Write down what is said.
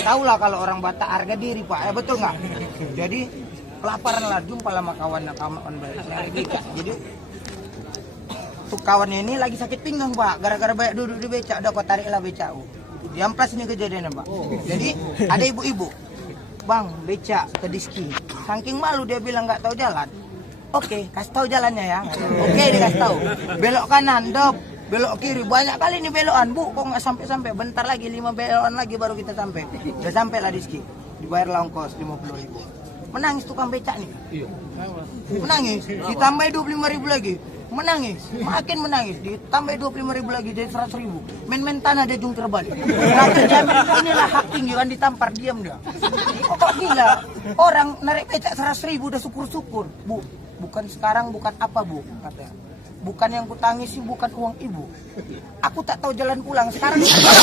tahulah kalau orang Batak harga diri Pak, betul nggak? Jadi kelaparan lah, jumpa sama kawan becak. Jadi tuh kawannya ini lagi sakit pinggang Pak, gara-gara banyak duduk di becak, udah kau tariklah becak. Di Amplas ini kejadiannya Pak. Jadi ada ibu-ibu, Bang becak ke diski, saking malu dia bilang nggak tahu jalan. Oke, kasih tahu jalannya ya. Oke, dikasih tahu. Belok kanan, dop. Belok kiri, banyak kali nih belokan, Bu. Kok nggak sampai-sampai? Bentar lagi, 5 belokan lagi baru kita sampai. Udah sampai lah diski. Dibayar ongkos 50.000. Menangis tukang becak nih. Menangis. Ditambah 25.000 lagi. Menangis. Makin menangis. Ditambah 25.000 lagi, jadi 100.000. Main-main tanah dia jung terbalik. Nah, inilah hak tinggi kan, ditampar, diam dia. Kok gila? Orang narik becak 100.000 udah syukur-syukur. Bu, bukan sekarang, bukan apa Bu, katanya. Bukan yang kutangisi, bukan uang ibu. Aku tak tahu jalan pulang. Sekarang sekali.